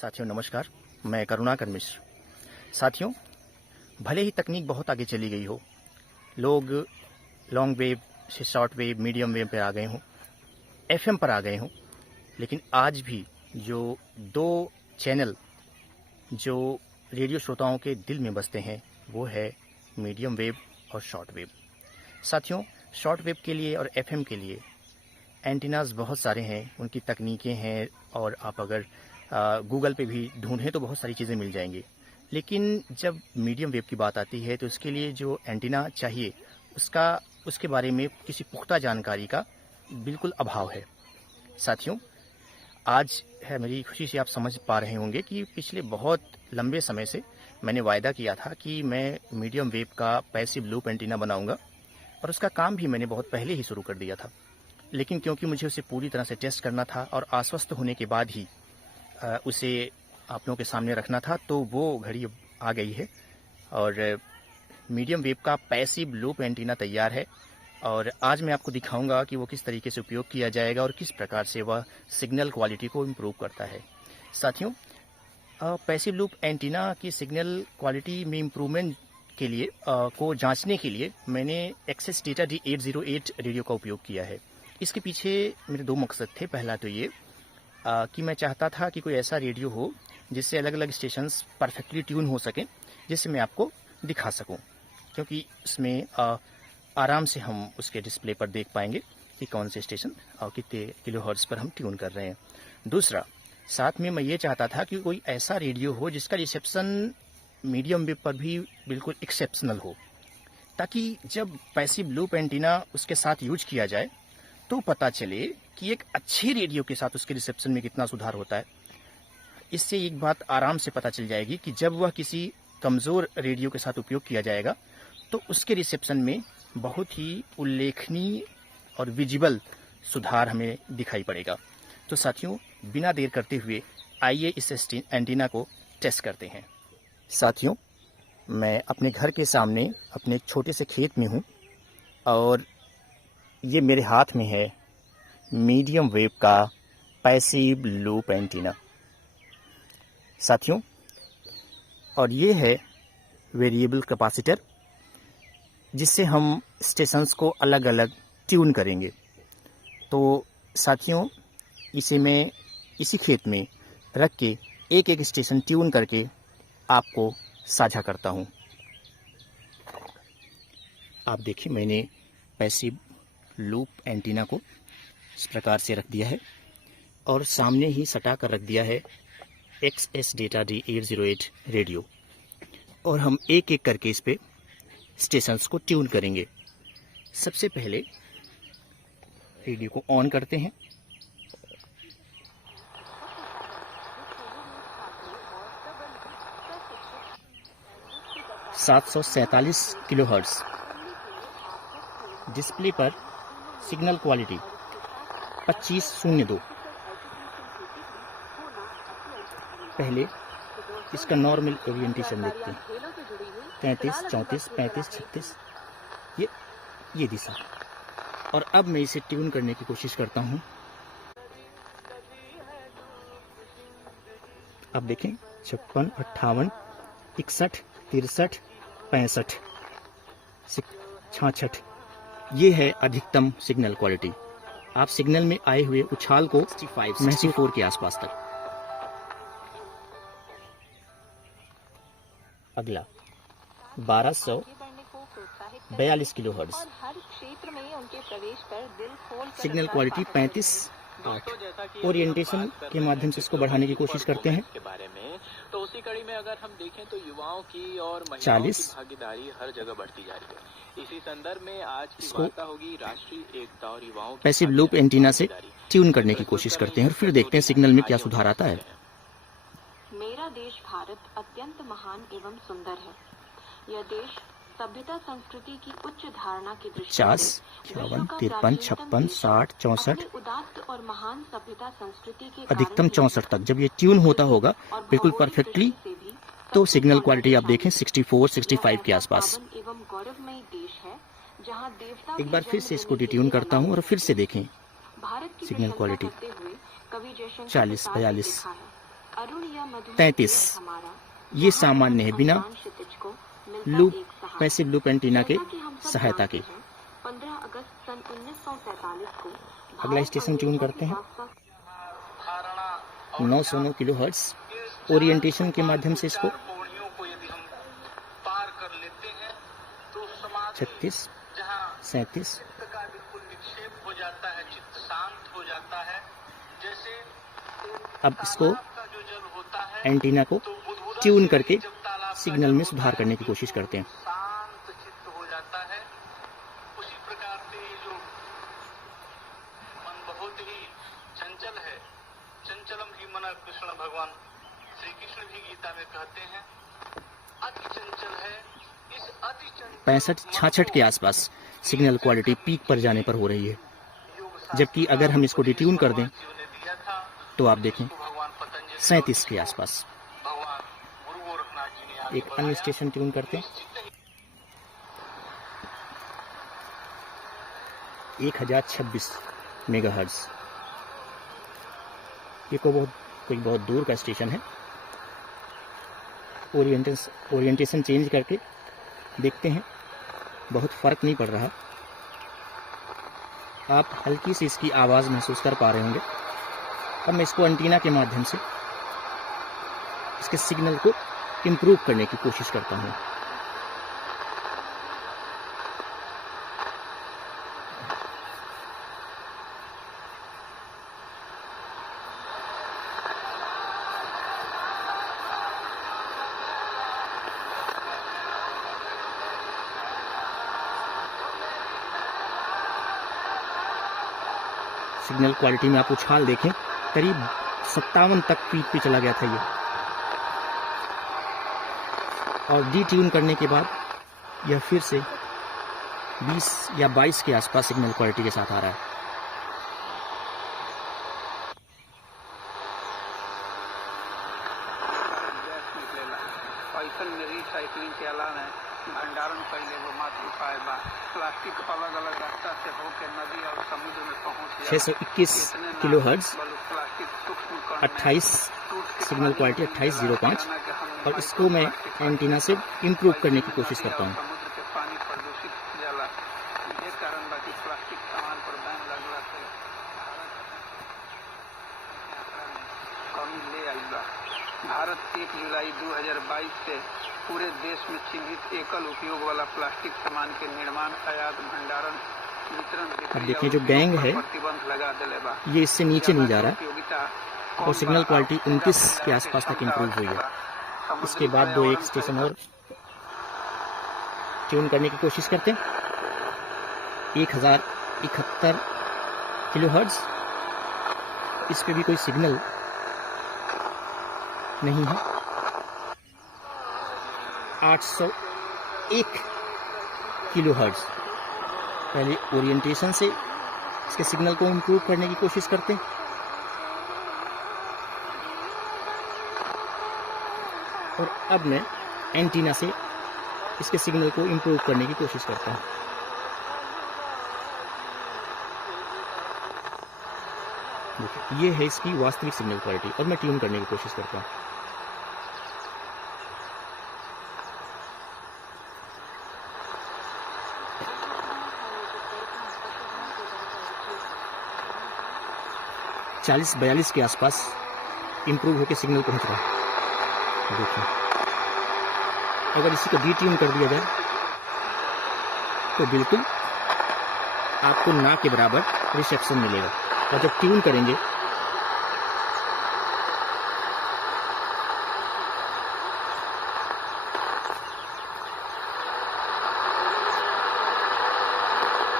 साथियों नमस्कार, मैं करुणाकर मिश्र। साथियों, भले ही तकनीक बहुत आगे चली गई हो, लोग लॉन्ग वेव से शॉर्ट वेव, मीडियम वेव पे आ गए हों, एफएम पर आ गए हों, लेकिन आज भी जो दो चैनल जो रेडियो श्रोताओं के दिल में बसते हैं वो है मीडियम वेव और शॉर्ट वेव। साथियों, शॉर्ट वेव के लिए और एफएम के लिए एंटीनाज बहुत सारे हैं, उनकी तकनीकें हैं और आप अगर गूगल पे भी ढूंढें तो बहुत सारी चीज़ें मिल जाएंगी। लेकिन जब मीडियम वेव की बात आती है तो उसके लिए जो एंटीना चाहिए उसके बारे में किसी पुख्ता जानकारी का बिल्कुल अभाव है। साथियों, आज है मेरी खुशी से आप समझ पा रहे होंगे कि पिछले बहुत लंबे समय से मैंने वायदा किया था कि मैं मीडियम वेव का पैसिव लूप एंटीना बनाऊंगा और उसका काम भी मैंने बहुत पहले ही शुरू कर दिया था। लेकिन क्योंकि मुझे उसे पूरी तरह से टेस्ट करना था और आश्वस्त होने के बाद ही उसे आप लोगों के सामने रखना था, तो वो घड़ी आ गई है और मीडियम वेव का पैसिव लूप एंटीना तैयार है। और आज मैं आपको दिखाऊंगा कि वो किस तरीके से उपयोग किया जाएगा और किस प्रकार से वह सिग्नल क्वालिटी को इम्प्रूव करता है। साथियों, पैसिव लूप एंटीना की सिग्नल क्वालिटी में इम्प्रूवमेंट के लिए को जांचने के लिए मैंने एक्सेस डेटा D808 रेडियो का उपयोग किया है। इसके पीछे मेरे दो मकसद थे। पहला तो ये कि मैं चाहता था कि कोई ऐसा रेडियो हो जिससे अलग अलग स्टेशंस परफेक्टली ट्यून हो सकें, जिससे मैं आपको दिखा सकूं, क्योंकि इसमें आराम से हम उसके डिस्प्ले पर देख पाएंगे कि कौन से स्टेशन और कितने किलोहर्ट्ज़ पर हम ट्यून कर रहे हैं। दूसरा, साथ में मैं ये चाहता था कि कोई ऐसा रेडियो हो जिसका रिसेप्शन मीडियम वेव पर भी बिल्कुल एक्सेप्शनल हो, ताकि जब पैसिव लूप एंटीना उसके साथ यूज किया जाए तो पता चले कि एक अच्छे रेडियो के साथ उसके रिसेप्शन में कितना सुधार होता है। इससे एक बात आराम से पता चल जाएगी कि जब वह किसी कमज़ोर रेडियो के साथ उपयोग किया जाएगा तो उसके रिसेप्शन में बहुत ही उल्लेखनीय और विजिबल सुधार हमें दिखाई पड़ेगा। तो साथियों, बिना देर करते हुए आइए इस एंटीना को टेस्ट करते हैं। साथियों, मैं अपने घर के सामने अपने एक छोटे से खेत में हूँ और ये मेरे हाथ में है मीडियम वेव का पैसिव लूप एंटीना। साथियों, और ये है वेरिएबल कैपेसिटर जिससे हम स्टेशंस को अलग अलग ट्यून करेंगे। तो साथियों, इसे मैं इसी खेत में रख के एक एक स्टेशन ट्यून करके आपको साझा करता हूँ। आप देखिए, मैंने पैसिव लूप एंटीना को इस प्रकार से रख दिया है और सामने ही सटा कर रख दिया है एक्सेस डेटा D808 रेडियो, और हम एक एक करके इस पे स्टेशंस को ट्यून करेंगे। सबसे पहले रेडियो को ऑन करते हैं। $747 किलोहर्ट्ज़ डिस्प्ले पर सिग्नल क्वालिटी 2502। पहले इसका नॉर्मल ओरिएंटेशन देखते हैं, 33, 34, 35, 36, ये दिशा। और अब मैं इसे ट्यून करने की कोशिश करता हूँ। अब देखें, 56, 58, 61, 63, 65, 66, ये है अधिकतम सिग्नल क्वालिटी। आप सिग्नल में आए हुए उछाल को 64 के आसपास तक। अगला 1242 किलोहर्ट्ज़, सिग्नल क्वालिटी 35.8। ओरिएंटेशन के माध्यम से इसको बढ़ाने की कोशिश करते हैं। तो उसी कड़ी में अगर हम देखें तो युवाओं की और महिलाओं 40 की भागीदारी हर जगह बढ़ती जा रही है। इसी संदर्भ में आज की वार्ता होगी राष्ट्रीय एकता और युवाओं की पैसिव लूप एंटीना से ट्यून करने की कोशिश करते हैं और फिर देखते हैं सिग्नल में क्या सुधार आता है। मेरा देश भारत अत्यंत महान एवं सुंदर है। यह देश सभ्यता संस्कृति की उच्च धारणा की दृष्टि 50, 51, 53, 56, 60, 64, उदात्त और महान सभ्यता संस्कृति के अधिकतम 64 तक जब ये ट्यून होता होगा बिल्कुल परफेक्टली, तो सिग्नल क्वालिटी आप देखें 64, 65 के आसपास। एवं गौरवमयी देश है जहां देवता एक बार फिर से इसको डिट्यून करता हूँ और फिर से देखें भारत की सिग्नल क्वालिटी 40, 42, 33 ये सामान्य है बिना लूप पैसिव लूप एंटीना के सहायता के। 15 अगस्त सन 1947 को अगला स्टेशन ट्यून करते हैं 909 किलोहर्ट्ज ओरिएंटेशन के माध्यम से इसको 36 37 अब इसको एंटीना को ट्यून करके सिग्नल में सुधार करने की कोशिश करते हैं। उसी प्रकार से ये जो मन बहुत ही चंचल है, चंचलम ही मन कृष्ण भगवान श्री कृष्ण भी गीता में कहते हैं अति चंचल है। इस अति चंचल 65-66 के आसपास सिग्नल क्वालिटी पीक पर जाने पर हो रही है, जबकि अगर हम इसको डिट्यून कर दें तो आप देखें 37 के आसपास। एक अन्य स्टेशन ट्यून करते हैं 1026 मेगाहर्ट्ज। ये कोई बहुत दूर का स्टेशन है। ओरिएंटेशन चेंज करके देखते हैं, बहुत फर्क नहीं पड़ रहा। आप हल्की सी इसकी आवाज़ महसूस कर पा रहे होंगे। अब मैं इसको एंटीना के माध्यम से इसके सिग्नल को इम्प्रूव करने की कोशिश करता हूँ। सिग्नल क्वालिटी में आप उछाल देखें, करीब 57 तक पीक पे चला गया था ये, और डी ट्यून करने के बाद यह फिर से 20 या 22 के आसपास सिग्नल क्वालिटी के साथ आ रहा है। रिसाइकलिंग के ऐलान है, भंडारण पहले वो मात्र उपाय बा। प्लास्टिक अलग अलग रास्ता से होकर नदी और समुद्र में पहुंच 621 किलोहर्ट्ज 28 सिग्नल क्वालिटी 2805, और इसको मैं एंटीना से इम्प्रूव करने की कोशिश करता हूँ। समुद्र के पानी प्रदूषित जाला, ये कारण बाकी प्लास्टिक सामान पर बैन लगला से कमी ले आई बा। भारत 1 जुलाई 2022 से पूरे देश में चिन्हित एकल उपयोग वाला प्लास्टिक सामान के निर्माण, आयात, भंडारण, वितरण अब देखिए जो गैंग है प्रतिबंध लगा दिले बा। ये इससे नीचे नहीं जा रहा, और सिग्नल क्वालिटी 29 के आसपास तक इम्प्रूव हुई है। इसके बाद दो एक स्टेशन और ट्यून करने की कोशिश करते हैं 1071 किलोहर्ट्ज। इस पे भी कोई सिग्नल नहीं है। 801 किलोहर्ट्ज। पहले ओरिएंटेशन से इसके सिग्नल को इम्प्रूव करने की कोशिश करते हैं, और अब मैं एंटीना से इसके सिग्नल को इम्प्रूव करने की कोशिश करता हूँ। देखिए ये है इसकी वास्तविक सिग्नल क्वालिटी, और मैं ट्यून करने की कोशिश करता हूँ। चालीस 42 के आसपास इम्प्रूव होकर सिग्नल पहुंच रहा है। देखिए अगर इसी को डी ट्यून कर दिया जाए तो बिल्कुल आपको ना के बराबर रिसेप्शन मिलेगा, और जब ट्यून करेंगे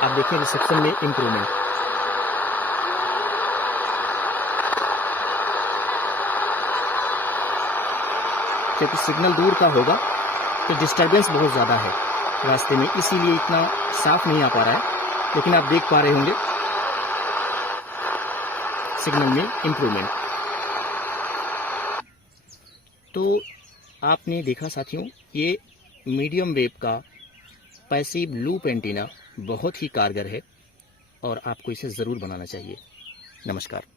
आप देखिए रिसेप्शन में इम्प्रूवमेंट। क्योंकि सिग्नल दूर का होगा तो डिस्टरबेंस बहुत ज़्यादा है रास्ते में, इसीलिए इतना साफ नहीं आ पा रहा है। लेकिन आप देख पा रहे होंगे सिग्नल में इम्प्रूवमेंट। तो आपने देखा साथियों, ये मीडियम वेव का पैसिव लूप एंटीना बहुत ही कारगर है, और आपको इसे ज़रूर बनाना चाहिए। नमस्कार।